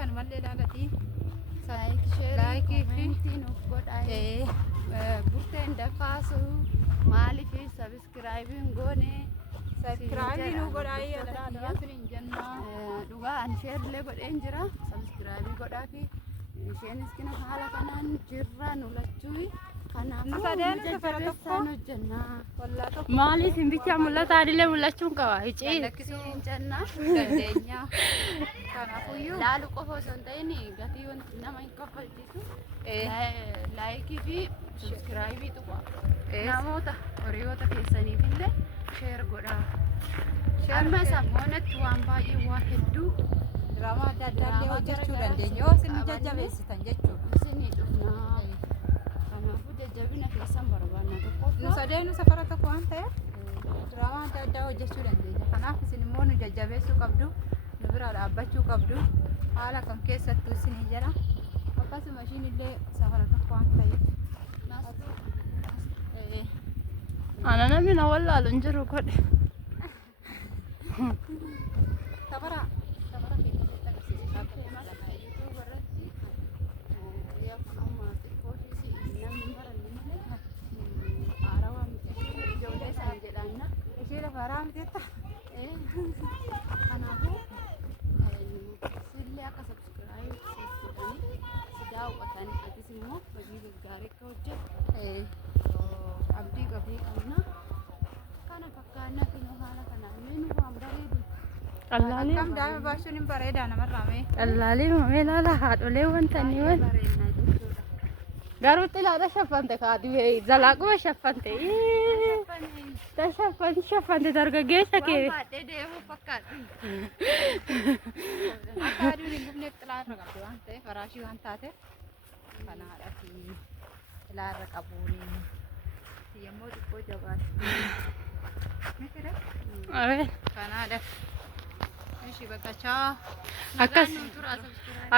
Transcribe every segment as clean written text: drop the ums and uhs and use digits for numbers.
kan malee laagati. Like commenting godhai burteen dakaasu maaliif subscribing goone Subscribe nu godhai adda sinin jenna. dhugaa an share illee godheen jira subscribe godhaa fi isheenis kina haala kanaan jirra nulachuu kanaafuu jajjabeessaan hojjenna. Maaliif bicha mul'ata adilee mul'achuun qaba icii Lakkisuun jenna dandeenya. Kanaafuyyuu laalu qofa osoo hin ta'in gatii wanti nama hin kaffalchiisu laayikii fi subscribe tuqa. Namoota hiriyoota keessaniif illee share godhaa. Amma samoonatti waan baay'ee waa hedduu Drama adda addaa hojjechuu dandeenya. Yoo isin jajjabeessitan jechuudha. isinii dhufnaa. Kanaafuu jajjabina keessan barbaanna Nu tokkoffaa. sadeenu safara tokko waan ta'eef drama adda addaa hojjechuu dandeenya. Kanaaf isin immoo nu jajjabeessuu qabdu. Nu bira dhaabbachuu qabdu. Haala kam keessattuu isinii jala. Akkasuma ishiin illee safara tokko waan ta'eef. ana namni na wallaalu hin jiru godhe. Safara keessatti agarsiisaa ishee lafa haraa miteetta. Kanaafuu sillee akka subscribe godhanii si daawwatanii atis immoo hojii gaggaarii akka hojjetu abdii qabna. Kana fakkaannaa fi haala kanaan nu waan bareedu. Qallaalee Akkam daa'ima baashuun hin bareedaa namarraa mee? qallaalee mamee laala haadholee wanta ni wan Bareednaa jechuudha. garuu xilaadha shaffante kaadhi zalaaquma shaffante shaffante dargaggeessa Waan kee baadhee deemuu fakkaatu. Akka aduun hin dhufneef xilaa irra qabdi waan ta'eef faraashii waan taateef kanaadhaaf xilaa irra qabuun yemmuu xiqqoo jabaatu. Kanaadhaaf. Ishii bakka chaa.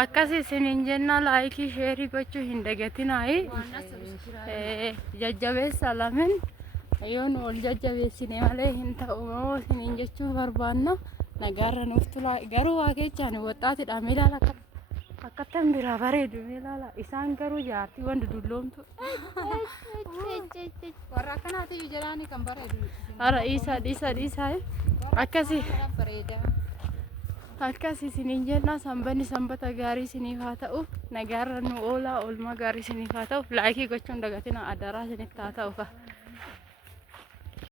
akkas isiniin jenna laayikii sheerii gochuu hin dagatinaayi jajjabeessa lamin yoo nu ol jajjabeessine malee hin ta'u moo isiniin jechuu barbaanna nagaarra nuuf tulaa garuu waaqechaan waxaatidha milaala akkattan biraa bareedu milaala isaan garuu jaartii wanta dulloomtu Warra akkanaatiyyuu jedhaanii kan bareedu. hara dhiisaa akkasii Bareeda. akkasii isiniin jenna sanbanni sanbata gaarii isiniif haa ta'u nagaarra nu oolaa oolmaa gaarii isiniif haa ta'u laayikii gochuun dagatina adaraa isinitti haa ta'u ka